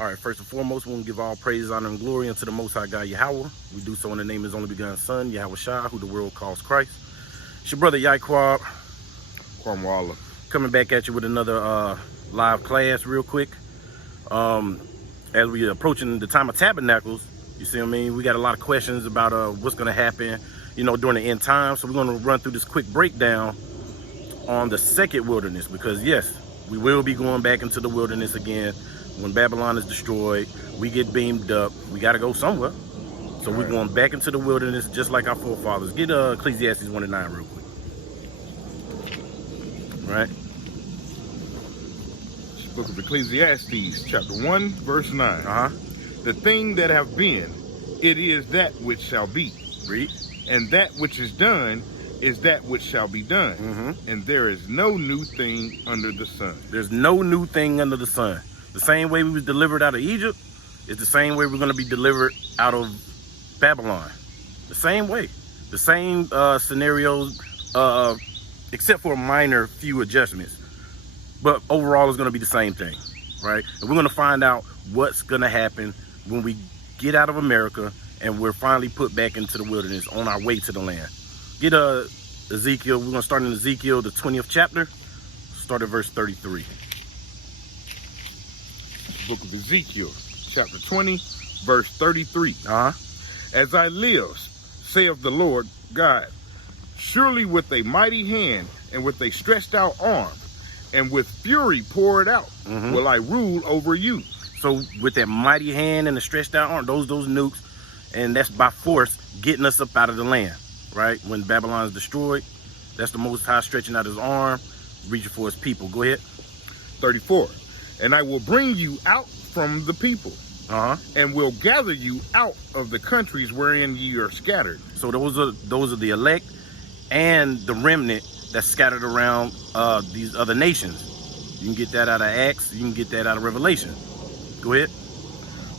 All right, first and foremost, we want to give all praise, honor, and glory unto the Most High God, Yahweh. We do so in the name of His only begotten Son, Yahweh Shai, who the world calls Christ. It's your brother, Yaquab Kwamwala. coming back at you with another live class real quick. As we approaching the time of tabernacles, you see what I mean? We got a lot of questions about what's going to happen, you know, during the end time. So we're going to run through this quick breakdown on the second wilderness, because yes, we will be going back into the wilderness again. When Babylon is destroyed, we get beamed up. We got to go somewhere. So we're going back into the wilderness just like our forefathers. Get Ecclesiastes 1:9 real quick. Right? Book of Ecclesiastes, chapter 1, verse 9. The thing that have been, it is that which shall be. Read. And that which is done is that which shall be done. And there is no new thing under the sun. There's no new thing under the sun. The same way we was delivered out of Egypt is the same way we're going to be delivered out of Babylon. The same way. The same scenarios, except for a minor few adjustments. But overall, it's going to be the same thing, right? And we're going to find out what's going to happen when we get out of America and we're finally put back into the wilderness on our way to the land. Get Ezekiel. We're going to start in Ezekiel, the 20th chapter. Start at verse 33. Book of Ezekiel, chapter 20, verse 33. As I live, saith the Lord God, surely with a mighty hand and with a stretched out arm and with fury poured out will I rule over you. So with that mighty hand and the stretched out arm, those nukes, and that's by force getting us up out of the land, right? When Babylon is destroyed, that's the Most High stretching out his arm, reaching for his people. Go ahead. 34. And I will bring you out from the people, and will gather you out of the countries wherein ye are scattered. So those are the elect and the remnant that's scattered around these other nations. You can get that out of Acts. You can get that out of Revelation. Go ahead.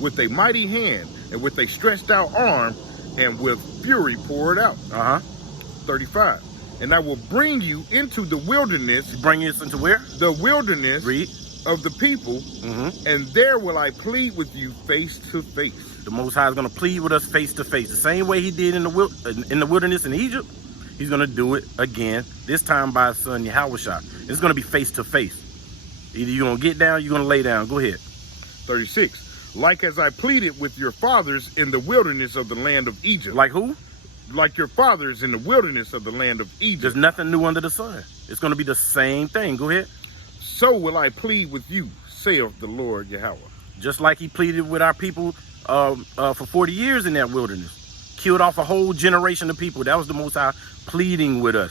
With a mighty hand and with a stretched out arm and with fury poured out. 35. And I will bring you into the wilderness. Bring us into where? The wilderness. Read. Of the people, and there will I plead with you face to face. The Most High is going to plead with us face to face. The same way he did in the wilderness in Egypt, he's going to do it again, this time by his son Yahweh Shai. It's going to be face to face. Either you're going to get down, you're going to lay down. Go ahead. 36. Like as I pleaded with your fathers in the wilderness of the land of Egypt. Like who? Like your fathers in the wilderness of the land of Egypt. There's nothing new under the sun. It's going to be the same thing. Go ahead. So will I plead with you, saith the Lord Yahweh. Just like he pleaded with our people for 40 years in that wilderness. Killed off a whole generation of people. That was the Most High pleading with us.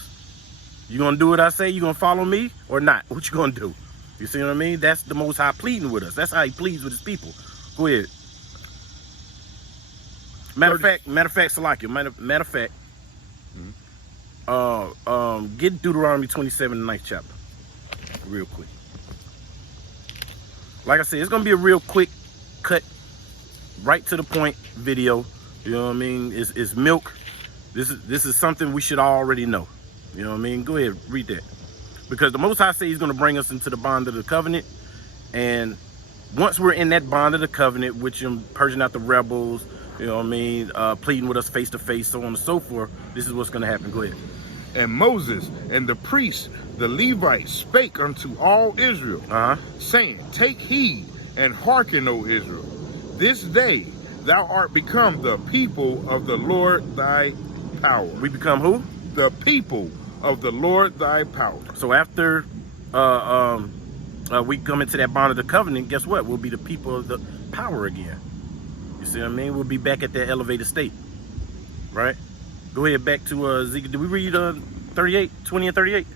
You going to do what I say? You going to follow me or not? What you going to do? You see what I mean? That's the Most High pleading with us. That's how he pleads with his people. Go ahead. Matter of fact, Salakia, matter of fact, get Deuteronomy 27, the 9th chapter, real quick. Like I said, it's gonna be a real quick cut, right to the point video. You know what I mean? It's milk. This is something we should already know. You know what I mean? Go ahead, read that. Because the Most High says he's gonna bring us into the bond of the covenant, and once we're in that bond of the covenant, which I'm purging out the rebels, you know what I mean, pleading with us face to face, so on and so forth, this is what's gonna happen. Go ahead. And Moses and the priests, the Levites, spake unto all Israel, saying, take heed and hearken, O Israel. This day thou art become the people of the Lord thy power. We become who? The people of the Lord thy power. So after we come into that bond of the covenant, guess what? We'll be the people of the power again. You see what I mean? We'll be back at that elevated state, right? Go ahead, back to Ezekiel. Did we read 38, 20 and 38?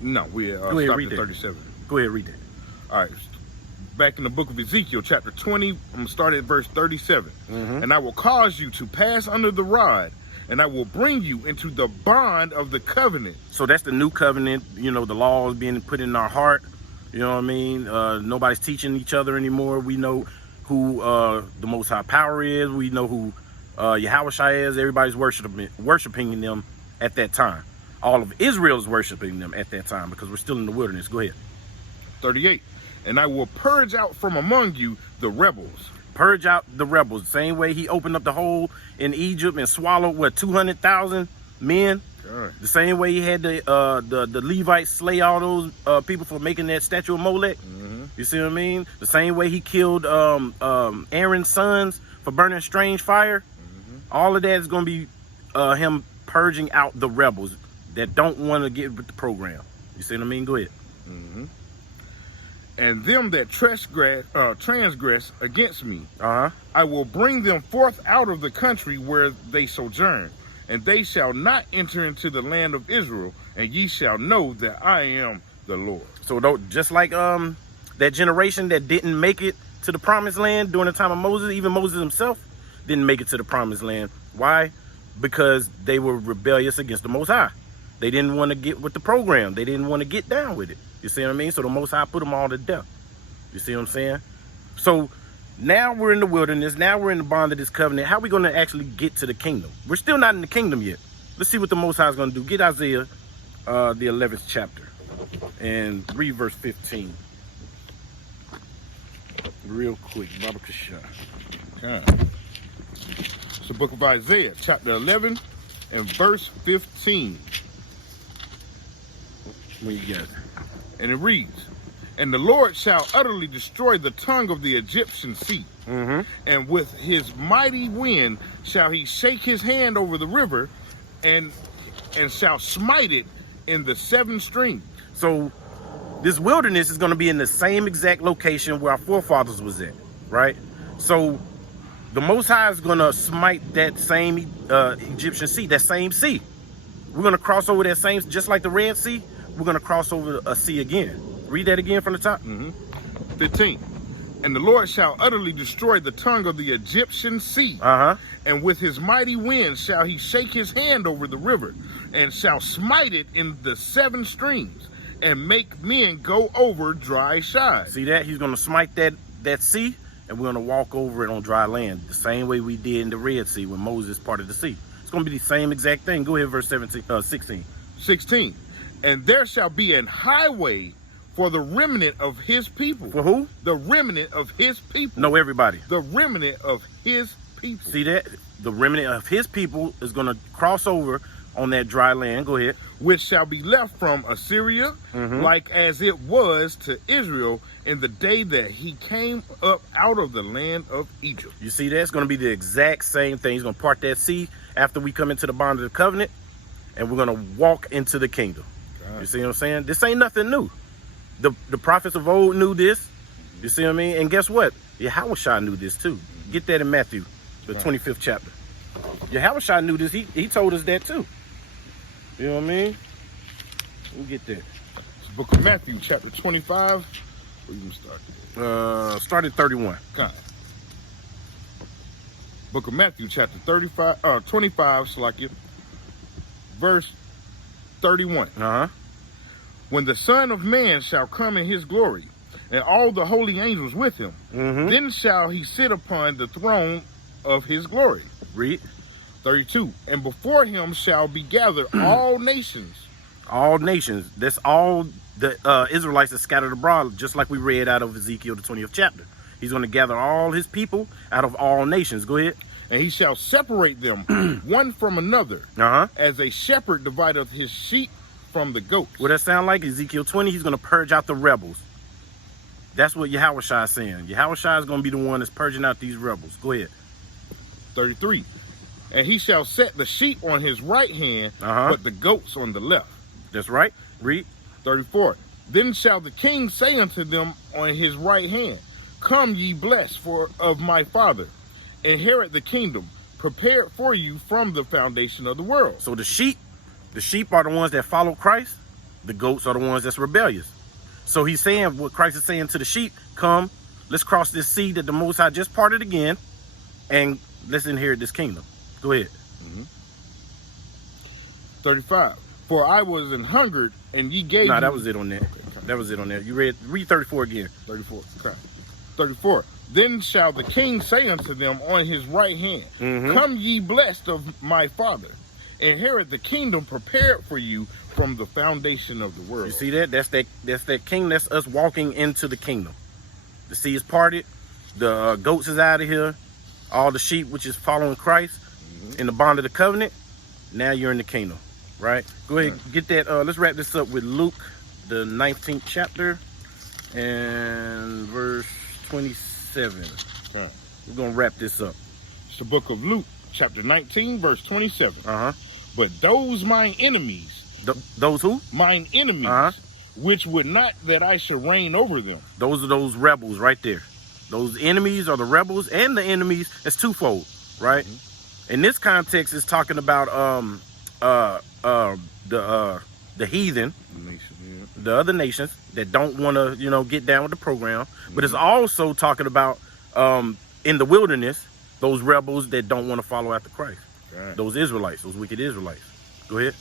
No, we stopped at 37. Go ahead, read that. All right. Back in the book of Ezekiel, chapter 20, I'm going to start at verse 37. And I will cause you to pass under the rod, and I will bring you into the bond of the covenant. So that's the new covenant, you know, the laws being put in our heart. You know what I mean? Nobody's teaching each other anymore. We know who the Most High power is. We know who Yahweh Shai is. Everybody's worshiping them at that time. All of Israel is worshiping them at that time because we're still in the wilderness. Go ahead. 38. and I will purge out from among you the rebels. Purge out the rebels. Same way he opened up the hole in Egypt and swallowed, what, 200,000 men? God. The same way he had the Levites slay all those people for making that statue of Molech. You see what I mean? The same way he killed Aaron's sons for burning strange fire. All of that is going to be him purging out the rebels that don't want to get with the program. You see what I mean? Go ahead. And them that transgress against me, I will bring them forth out of the country where they sojourn, and they shall not enter into the land of Israel, and ye shall know that I am the Lord. So just like that generation that didn't make it to the promised land during the time of Moses, even Moses himself didn't make it to the promised land. Why? Because they were rebellious against the Most High. They didn't want to get with the program. They didn't want to get down with it. You see what I mean? So the Most High put them all to death. You see what I'm saying? So now we're in the wilderness. Now we're in the bond of this covenant. How are we going to actually get to the kingdom? We're still not in the kingdom yet. Let's see what the Most High is going to do. Get Isaiah, the 11th chapter, and read verse 15. Real quick. Baba Kasha. It's the book of Isaiah, chapter 11, and verse 15. When you get it. And it reads, and the Lord shall utterly destroy the tongue of the Egyptian sea, and with his mighty wind shall he shake his hand over the river, and shall smite it in the 7 streams. So this wilderness is going to be in the same exact location where our forefathers was at, right? So the Most High is going to smite that same Egyptian sea, that same sea. We're going to cross over that same, just like the Red Sea, we're going to cross over a sea again. Read that again from the top. 15. And the Lord shall utterly destroy the tongue of the Egyptian sea. And with his mighty wind shall he shake his hand over the river, and shall smite it in the 7 streams, and make men go over dry shod. See that? He's going to smite that sea, and we're going to walk over it on dry land, the same way we did in the Red Sea when Moses parted the sea. It's going to be the same exact thing. Go ahead, verse 16. 16. And there shall be an highway for the remnant of his people. For who? The remnant of his people. No, everybody. The remnant of his people. See that? The remnant of his people is going to cross over on that dry land. Go ahead. Which shall be left from Assyria, like as it was to Israel in the day that he came up out of the land of Egypt. You see that? It's going to be the exact same thing. He's going to part that sea after we come into the bond of the covenant, and we're going to walk into the kingdom. You see what I'm saying? This ain't nothing new. The prophets of old knew this. You see what I mean? And guess what? Yahushua knew this too. Get that in Matthew, the 25th chapter. Yahushua knew this. He told us that too. You know what I mean? We'll get that. It's the book of Matthew, chapter 25. Where you start? Start at 31. Okay. Book of Matthew, chapter 25, Salakia, verse 31. When the Son of Man shall come in his glory, and all the holy angels with him, then shall he sit upon the throne of his glory. Read. 32. And before him shall be gathered all nations. All nations. That's all the Israelites that scattered abroad, just like we read out of Ezekiel, the 20th chapter. He's going to gather all his people out of all nations. Go ahead. And he shall separate them one from another, as a shepherd divideth his sheep from the goats. What that sound like? Ezekiel 20, he's going to purge out the rebels. That's what Yahushua is saying. Yahushua is going to be the one that's purging out these rebels. Go ahead. 33. And he shall set the sheep on his right hand, but the goats on the left. That's right. Read. 34. Then shall the king say unto them on his right hand, Come ye blessed of my Father, inherit the kingdom, prepared for you from the foundation of the world. So the sheep are the ones that follow Christ. The goats are the ones that's rebellious. So he's saying what Christ is saying to the sheep, come, let's cross this sea that the Most High just parted again, and let's inherit this kingdom. Go ahead. 35. For I was an hungered, and ye gave me... that was it on that. Okay. That was it on that. You read 34 again. 34. Okay. 34. Then shall the king say unto them on his right hand, Come ye blessed of my Father, inherit the kingdom prepared for you from the foundation of the world. You see that? That's that king. That's us walking into the kingdom. The sea is parted. The goats is out of here. All the sheep, which is following Christ in the bond of the covenant. Now you're in the kingdom, right? Go ahead, get that. Let's wrap this up with Luke, the 19th chapter, and verse 27. Right. We're gonna wrap this up. It's the book of Luke, chapter 19, verse 27. Uh-huh. But those mine enemies, Those who? mine enemies, Uh-huh. which would not that I should reign over them. Those are those rebels right there. Those enemies are the rebels, and the enemies. It's twofold, right? In this context, it's talking about the heathen, the other nations that don't want to, get down with the program. But it's also talking about in the wilderness, those rebels that don't want to follow after Christ. Right. Those Israelites, those wicked Israelites. Go ahead.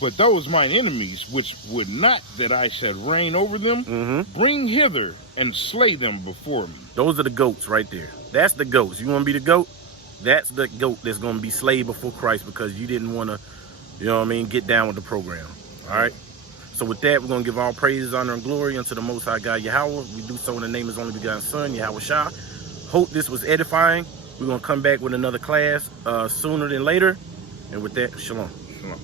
But those mine enemies, which would not that I should reign over them, bring hither and slay them before me. Those are the goats right there. That's the goats. You want to be the goat? That's the goat that's going to be slayed before Christ because you didn't want to, get down with the program. All right? So with that, we're going to give all praises, honor, and glory unto the Most High God, Yahweh. We do so in the name of His only begotten Son, Yahweh Shah. Hope this was edifying. We're going to come back with another class sooner than later. And with that, shalom. Shalom.